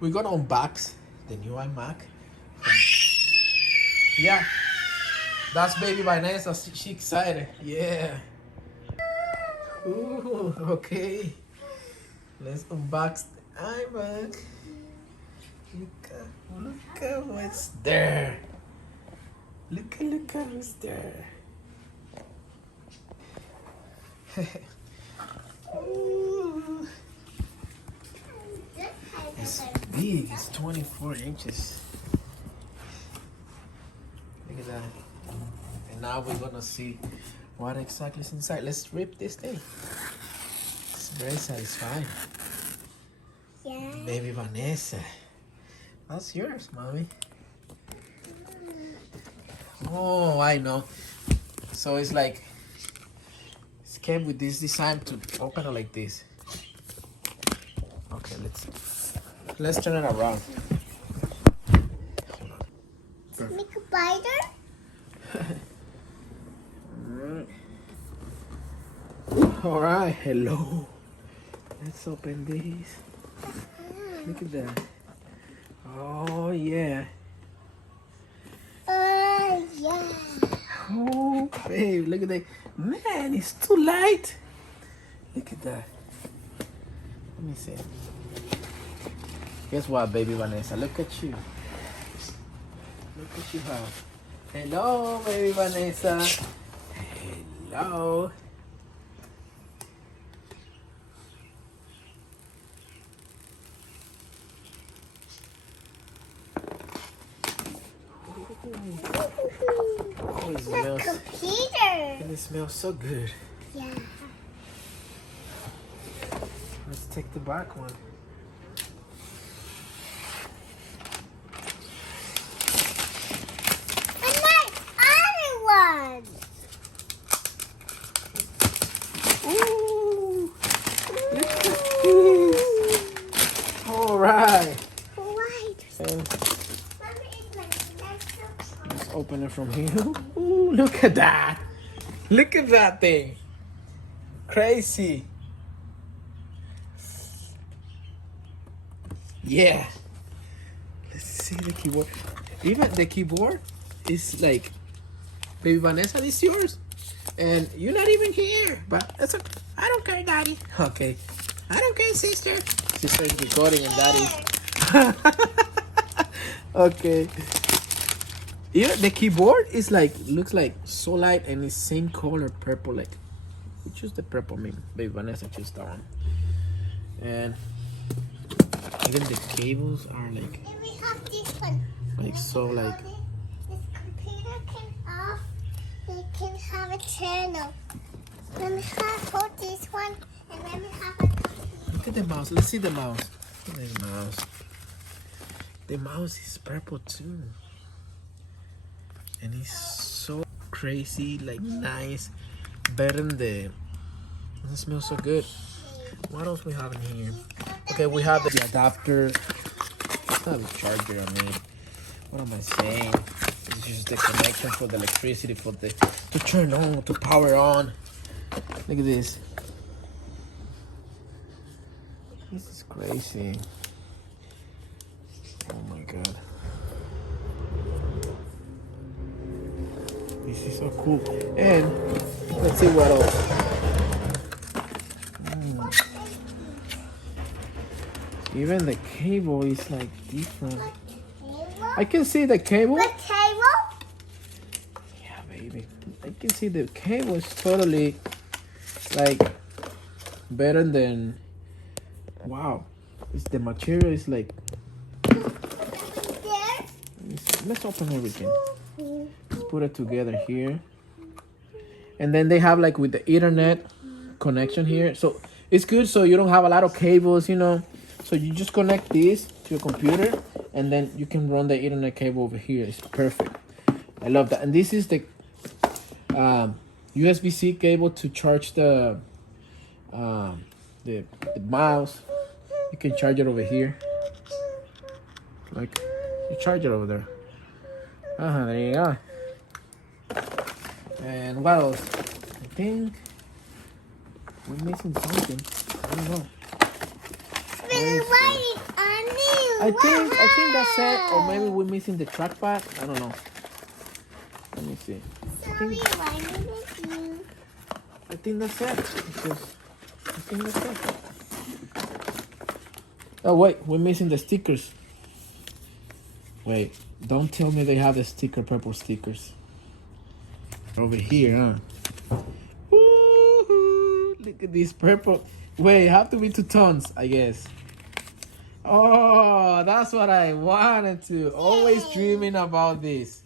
We're gonna unbox the new iMac. Yeah, that's Baby Vanesa. She excited. Yeah. Ooh, okay. Let's unbox the iMac. Look at what's there. Look at what's there. Ooh. It's big. It's 24 inches. Look at that. And now we're gonna see what exactly is inside. Let's rip this thing. It's very satisfying. Yeah. Baby Vanesa. That's yours, mommy. Oh, I know. So it's like it came with this design to open it like this. Okay, let's turn it around. Make a biter. All right, hello. Let's open this. Look at that. Oh yeah. Yeah. Oh, babe, look at that. Man, it's too light. Look at that. Let me see. Guess what, Baby Vanesa? Look at you. Look what you have. Hello, Baby Vanesa. Hello. Oh, it smells. Computer. And it smells so good. Yeah. Let's take the back one. And that other one. Ooh. Look at this. All right. Right. And let's open it from here. Ooh, look at that. Look at that thing. Crazy. Yeah. Let's see the keyboard. Even the keyboard is like, Baby Vanesa, this is yours. And you're not even here. But that's okay. I don't care, Daddy. Okay. I don't care, sister. Sister's recording and Daddy. Okay. Yeah, the keyboard is like, looks like so light and it's same color, purple. Like, we choose the purple. I mean, Baby Vanesa choose that one. And even the cables are like, And we have this one. like so like. This computer can off. We can have a channel. Then we have hold this one, and then we have a. Look at the mouse. Let's see the mouse. Look at the mouse. The mouse is purple too. And it's so crazy, like nice. Better than the. It smells so good. What else we have in here? Okay, we have the adapter. It's not a charger, I mean. What am I saying? It's just the connection for the electricity, for the to turn on, to power on. Look at this. This is crazy. Oh my god. This is so cool. And let's see what else. Even the cable is like different. I can see the cable. The cable? Yeah, baby. I can see the cable is totally like better than. Wow. It's the material is like. There. Let's open everything. Let's put it together here. And then they have like with the Ethernet connection here. So it's good so you don't have a lot of cables, you know. So you just connect this to your computer and then you can run the Ethernet cable over here. It's perfect. I love that. And this is the USB-C cable to charge the mouse. You can charge it over here. Like you charge it over there. There you go. And what else? I think we're missing something. I don't know. Why I think that's it. Or maybe we're missing the trackpad. I don't know. Let me see. Sorry, why did you? I think that's it. I think that's it. Oh wait, we're missing the stickers. Wait, don't tell me they have the purple stickers. Over here, huh? Woo-hoo, look at this purple. Wait, it have to be 2 tons, I guess. Oh, that's what I wanted to. Always dreaming about this.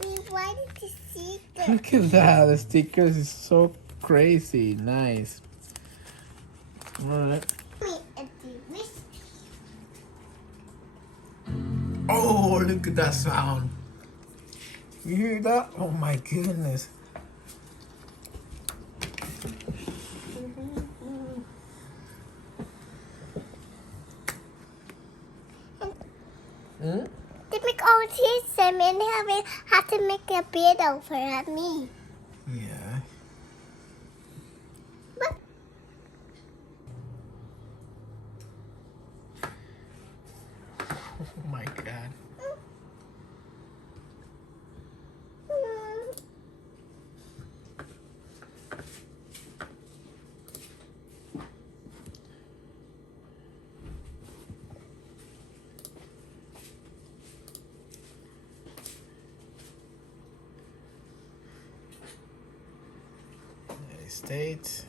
We wanted to see the. Look at that. The stickers is so crazy. Nice. Alright. Oh, look at that sound. You hear that? Oh my goodness. Hmm? They make all these and then have to make a bed over me. Yeah. But Oh my god. United States.